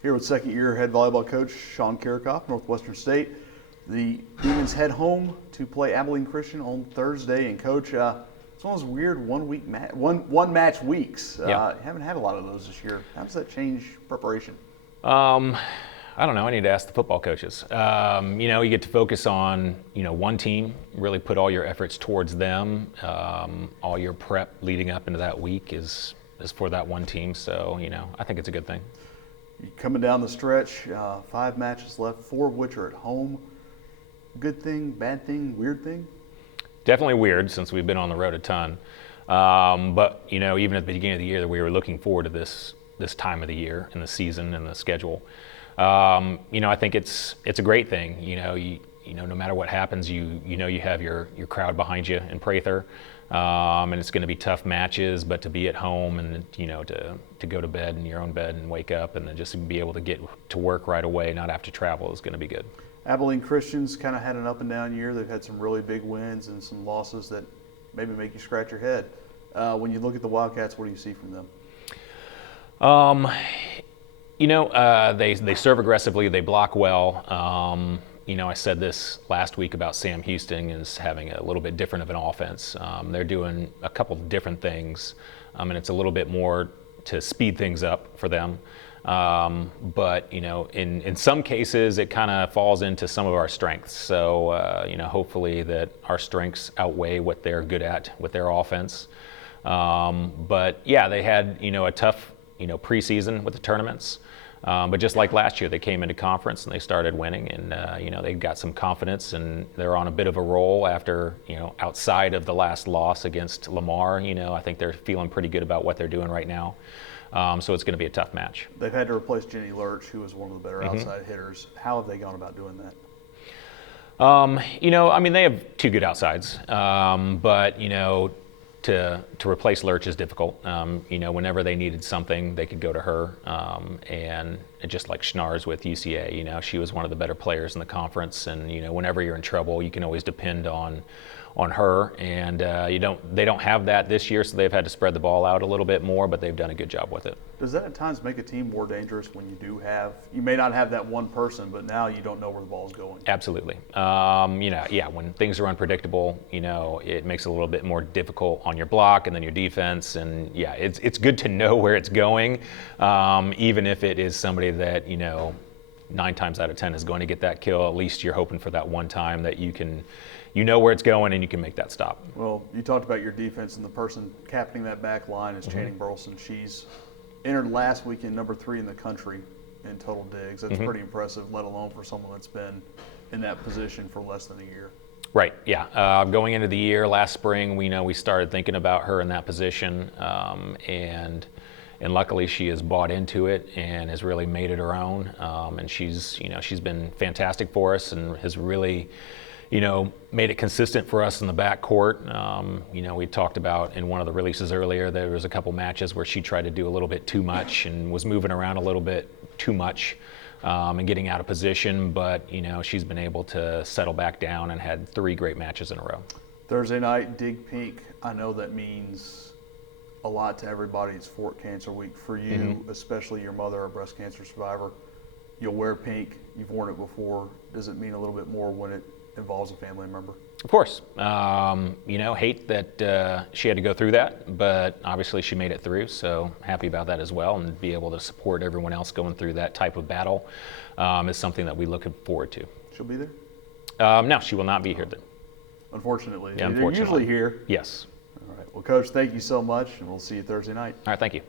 Here with second-year head volleyball coach Sean Kiracofe, Northwestern State. The Demons head home to play Abilene Christian on Thursday. And Coach, it's one of those weird one match weeks. Haven't had a lot of those this year. How does that change preparation? I don't know. I need to ask the football coaches. You get to focus on, one team, really put all your efforts towards them. All your prep leading up into that week is for that one team. So, I think it's a good thing. You're coming down the stretch, 5 matches left, 4 of which are at home. Good thing, bad thing, weird thing? Definitely weird since we've been on the road a ton. But, even at the beginning of the year, we were looking forward to this time of the year and the season and the schedule. I think it's a great thing. No matter what happens, you have your crowd behind you in Prather, and it's going to be tough matches. But to be at home and to go to bed in your own bed and wake up and then just be able to get to work right away, not have to travel, is going to be good. Abilene Christian's kind of had an up and down year. They've had some really big wins and some losses that maybe make you scratch your head. When you look at the Wildcats, what do you see from them? They serve aggressively. They block well. I said this last week about Sam Houston is having a little bit different of an offense. They're doing a couple different things, and it's a little bit more to speed things up for them. But in some cases, it kind of falls into some of our strengths. So, hopefully that our strengths outweigh what they're good at with their offense. But yeah, they had, a tough, preseason with the tournaments. But just like last year, they came into conference and they started winning, and they got some confidence, and they're on a bit of a roll after outside of the last loss against Lamar. I think they're feeling pretty good about what they're doing right now. So it's going to be a tough match. They've had to replace Jenny Lurch, who was one of the better outside hitters. How have they gone about doing that? They have 2 good outsides, but to replace Lurch is difficult. Whenever they needed something, they could go to her. And just like Schnars with UCA, she was one of the better players in the conference. And whenever you're in trouble, you can always depend on her. And they don't have that this year, so they've had to spread the ball out a little bit more. But they've done a good job with it. Does that at times make a team more dangerous when you may not have that one person, but now you don't know where the ball's going? Absolutely. When things are unpredictable, it makes it a little bit more difficult on your block and then your defense. And yeah, it's good to know where it's going, even if it is somebody that 9 times out of 10 is going to get that kill. At least you're hoping for that one time that you know where it's going and you can make that stop. Well, you talked about your defense, and the person captaining that back line is Channing Burleson. She's entered last weekend number 3 in the country in total digs. That's pretty impressive, let alone for someone that's been in that position for less than a year. Right, yeah. Going into the year last spring, we started thinking about her in that position, and luckily she has bought into it and has really made it her own. And she's been fantastic for us and has really made it consistent for us in the backcourt. We talked about in one of the releases earlier, there was a couple matches where she tried to do a little bit too much and was moving around a little bit too much and getting out of position. But, she's been able to settle back down and had 3 great matches in a row. Thursday night, Dig Pink. I know that means a lot to everybody. It's Fort Cancer Week. For you, especially your mother, a breast cancer survivor, you'll wear pink. You've worn it before. Does it mean a little bit more when it involves a family member? Of course. Hate that she had to go through that, but obviously she made it through, so happy about that as well, and be able to support everyone else going through that type of battle is something that we look forward to. She'll be there? No, she will not be here then. Unfortunately. Yeah, They're usually here. Yes. All right. Well, Coach, thank you so much, and we'll see you Thursday night. All right, thank you.